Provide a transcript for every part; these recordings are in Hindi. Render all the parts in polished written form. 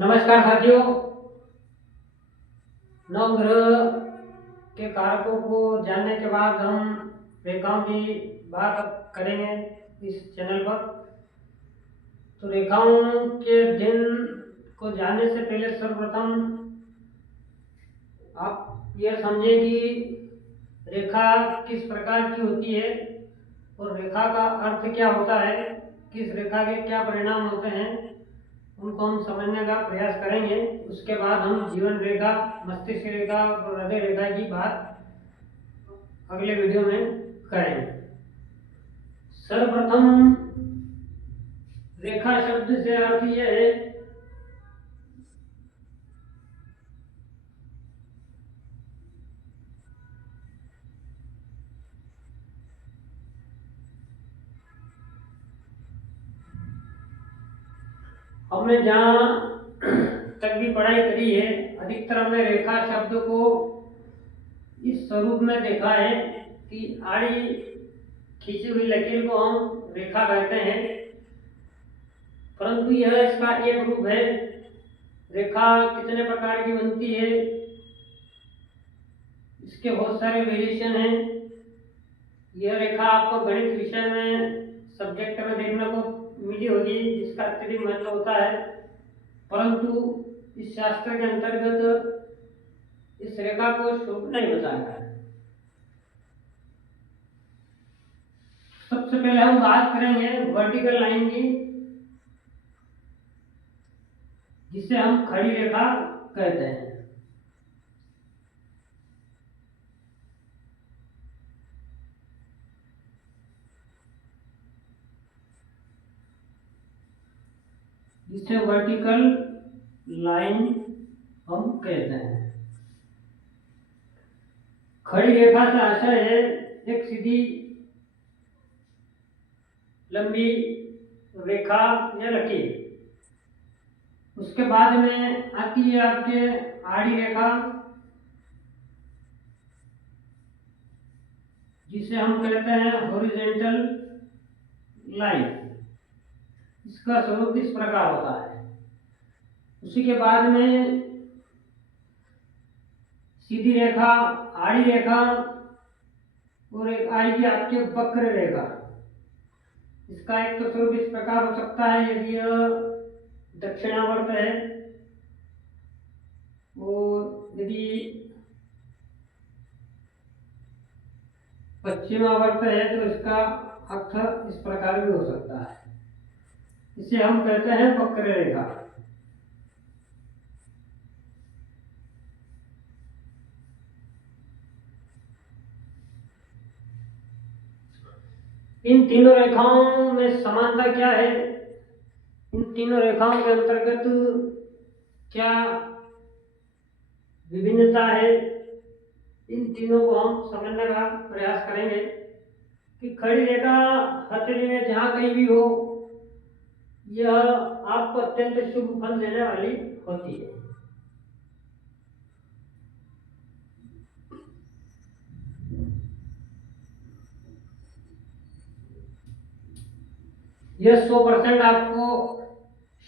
नमस्कार साथियों। नवग्रह के कारकों को जानने के बाद हम रेखाओं की बात करेंगे इस चैनल पर। तो रेखाओं के दिन को जानने से पहले सर्वप्रथम आप यह समझें कि रेखा किस प्रकार की होती है और रेखा का अर्थ क्या होता है, किस रेखा के क्या परिणाम होते हैं, उनको हम समझने का प्रयास करेंगे। उसके बाद हम जीवन रेखा, मस्तिष्क रेखा और हृदय रेखा की बात अगले वीडियो में करेंगे। सर्वप्रथम रेखा शब्द से अर्थ यह है हमने जहाँ तक भी पढ़ाई करी है, अधिकतर हमने रेखा शब्द को इस स्वरूप में देखा है कि आड़ी खींची हुई लकीर को हम रेखा कहते हैं, परंतु यह इसका एक रूप है। रेखा कितने प्रकार की बनती है, इसके बहुत सारे वेरिएशन हैं। यह रेखा आपको गणित विषय में सब्जेक्ट में देखने को मिली होगी, जिसका अत्यधिक महत्व होता है, परंतु इस शास्त्र के अंतर्गत इस रेखा को शुभ नहीं बताया है। सबसे पहले हम बात करेंगे वर्टिकल लाइन की, जिसे हम खड़ी रेखा कहते हैं। जिसे वर्टिकल लाइन हम कहते हैं। खड़ी रेखा से आशय है एक सीधी लंबी रेखा या लकीर। उसके बाद में आती है आपके आड़ी रेखा, जिसे हम कहते हैं हॉरिजॉन्टल लाइन। इसका स्वरूप इस प्रकार होता है। उसी के बाद में सीधी रेखा, आड़ी रेखा और एक आएगी आपके वक्र रेखा। इसका एक तो स्वरूप इस प्रकार हो सकता है, यदि यह दक्षिणावर्त है और यदि पश्चिमावर्त है तो इसका अर्थ इस प्रकार भी हो सकता है। इसे हम कहते हैं वक्र रेखा। इन तीनों रेखाओं में समानता क्या है, इन तीनों रेखाओं के अंतर्गत क्या विभिन्नता है, इन तीनों को हम समझने का प्रयास करेंगे। कि खड़ी रेखा हथेली में जहां कहीं भी हो, यह आपको अत्यंत शुभ फल देने वाली होती है। यह 100% आपको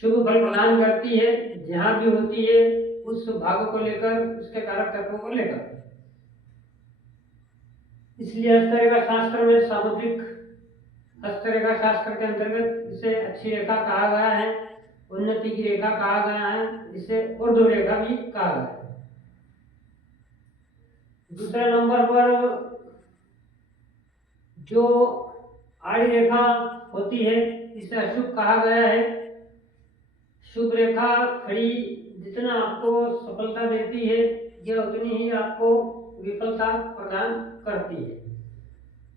शुभ फल प्रदान करती है, जहां भी होती है उस भाग को लेकर, उसके कारक तत्वों को लेकर। इसलिए हस्तरेखा शास्त्र में सामुद्रिक हस्तरेखा शास्त्र के अंतर्गत इसे अच्छी रेखा कहा गया है, उन्नति की रेखा कहा गया है, इसे ऊर्ध्व रेखा भी कहा गया है। दूसरे नंबर पर जो आड़ी रेखा होती है, इसे अशुभ कहा गया है। शुभ रेखा खड़ी जितना आपको सफलता देती है, यह उतनी ही आपको विफलता प्रदान करती है।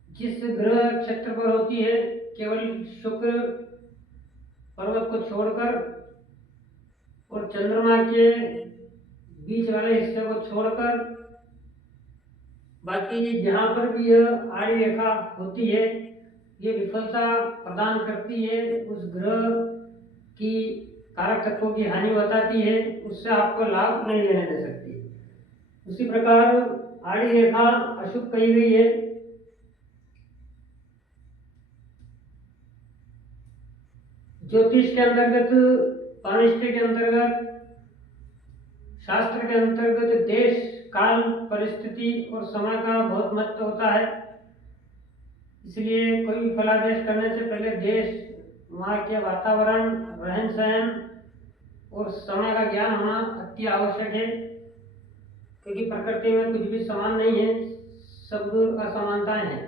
जिस ग्रह क्षेत्र पर होती है, केवल शुक्र पर्वत को छोड़कर और चंद्रमा के बीच वाले हिस्से को छोड़कर, बाकी जहां पर भी यह आड़ी रेखा होती है, ये विफलता प्रदान करती है, उस ग्रह की कारक तत्वों की हानि बताती है, उससे आपको लाभ नहीं लेने दे सकती। उसी प्रकार आड़ी रेखा अशुभ कही गई है। ज्योतिष के अंतर्गत, पानिष्ठ्य के अंतर्गत शास्त्र के अंतर्गत देश, काल, परिस्थिति और समय का बहुत महत्व होता है। इसलिए कोई भी फलादेश करने से पहले देश, वहाँ के वातावरण, रहन सहन और समय का ज्ञान होना अति आवश्यक है, क्योंकि प्रकृति में कुछ भी समान नहीं है, सब असमानताएं हैं।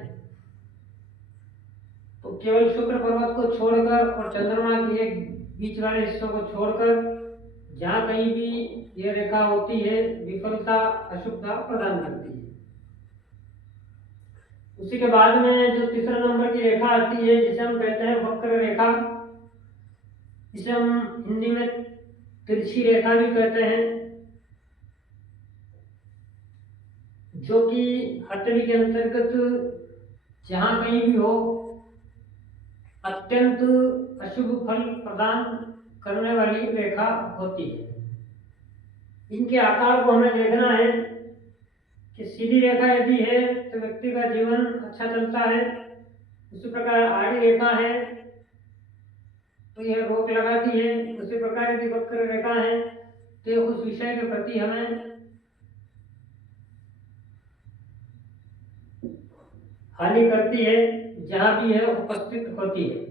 तो केवल शुक्र पर्वत को छोड़कर और चंद्रमा के एक बीच वाले हिस्सों को छोड़कर जहाँ कहीं भी यह रेखा होती है, विफलता, अशुभता प्रदान करती है। उसी के बाद में जो तीसरा नंबर की रेखा आती है, जिसे हम कहते हैं वक्र रेखा, इसे हम हिंदी में तिरछी रेखा भी कहते हैं, जो कि हथेली के अंतर्गत जहां कहीं भी हो अत्यंत अशुभ फल प्रदान करने वाली रेखा होती है। इनके आकार को हमें देखना है कि सीधी रेखा यदि है तो व्यक्ति का जीवन अच्छा चलता है, उसी प्रकार आड़ी रेखा है तो यह रोक लगाती है, उसी प्रकार यदि वक्र रेखा है तो उस विषय के प्रति हमें हानि करती है, जहां भी है उपस्थित होती है।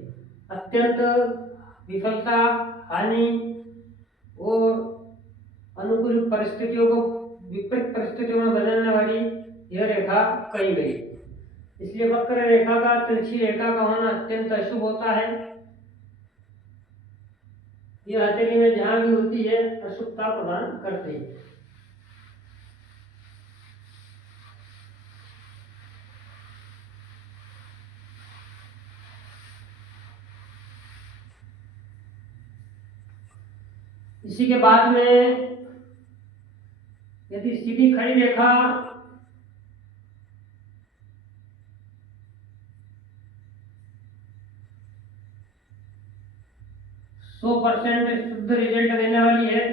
अत्यंत विफलता, हानि और अनुकूल परिस्थितियों को विपरीत परिस्थितियों में बदलने वाली यह रेखा कही गई। इसलिए वक्र रेखा का, तिरछी रेखा का होना अत्यंत अशुभ होता है। यह हथेली में जहां भी होती है अशुभता प्रदान करती है। इसी के बाद में यदि सीधी खड़ी रेखा सौ % शुद्ध रिजल्ट देने वाली है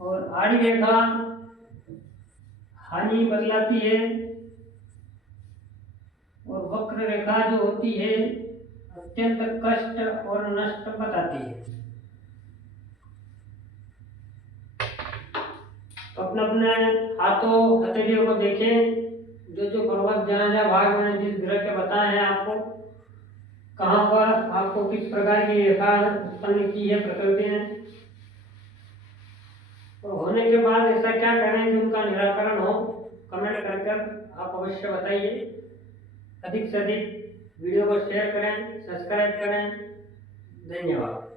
और आड़ी रेखा हानि बतलाती है और वक्र रेखा जो होती है अत्यंत कष्ट और नष्ट बताती है। तो अपने अपने हाथों, हथेलियों को देखें, जो पर्वत जहाँ जहाँ भाग मैंने जिस ग्रह के बताए हैं आपको, कहाँ पर आपको किस प्रकार की रेखा उत्पन्न की है प्रकृति ने, और होने के बाद ऐसा क्या करें कि उनका निराकरण हो, कमेंट कर आप अवश्य बताइए। अधिक से अधिक वीडियो को शेयर करें, सब्सक्राइब करें। धन्यवाद।